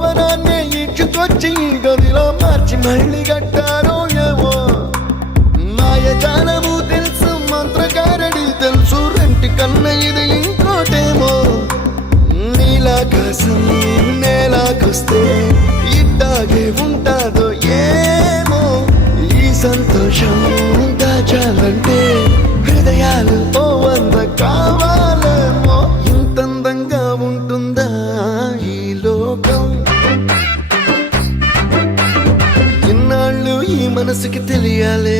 భవనాన్ని ఇచ్చుకొచ్చి గదిలో మార్చి మళ్ళీ కట్టారో ఏమో మాయజాలము తెలుసు మంత్రకారడి తెలుసు రెంటి కన్న ఇది ఇంకోటేమో నీలాకాశం నేలాకొస్తే ఇట్టాగే ఉంటాదో ఏమో ఈ సంతోషం దాచాలంటే హృదయాలు ఓ వంద కావాలేమో ఇంతందంగా ఉంటుందా ఈ లోకం ఇన్నాళ్ళు ఈ మనసుకి తెలియాలే